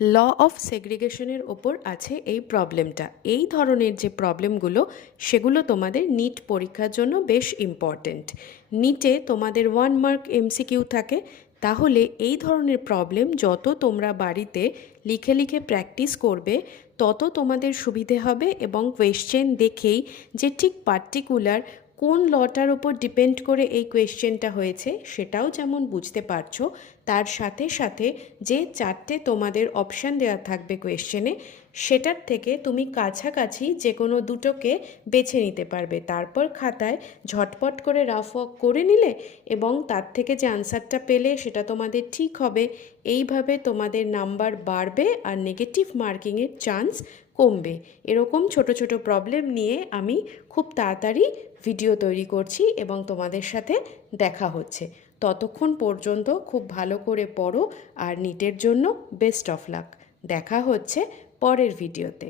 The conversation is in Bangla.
ল অফ সেগ্রিগেশনের ওপর আছে এই প্রবলেমটা। এই ধরনের যে প্রবলেমগুলো, সেগুলো তোমাদের নিট পরীক্ষার জন্য বেশ ইম্পর্ট্যান্ট নিটে তোমাদের ওয়ান মার্ক এমসিকিউ থাকে, তাহলে এই ধরনের প্রবলেম যত তোমরা বাড়িতে লিখে লিখে প্র্যাকটিস করবে, তত তোমাদের সুবিধে হবে এবং কোয়েশ্চেন দেখেই যে ঠিক পার্টিকুলার কোন লটার ওপর ডিপেন্ড করে এই কোয়েশ্চেনটা হয়েছে, সেটাও যেমন বুঝতে পারছ তার সাথে সাথে যে চারটে তোমাদের অপশান দেওয়া থাকবে কোয়েশ্চেনে সেটার থেকে তুমি কাছাকাছি যে কোনো দুটোকে বেছে নিতে পারবে। তারপর খাতায় ঝটপট করে রাফ ওয়ার্ক করে নিলে এবং তার থেকে যে আনসারটা পেলে সেটা তোমাদের ঠিক হবে। এইভাবে তোমাদের নাম্বার বাড়বে আর নেগেটিভ মার্কিংয়ের চান্স কমবে। এরকম ছোট ছোট প্রবলেম নিয়ে আমি খুব তাড়াতাড়ি ভিডিও তৈরি করছি এবং তোমাদের সাথে দেখা হচ্ছে। ততক্ষণ পর্যন্ত খুব ভালো করে পড়ো আর নিটের জন্য বেস্ট অফ লাক দেখা হচ্ছে পরের ভিডিওতে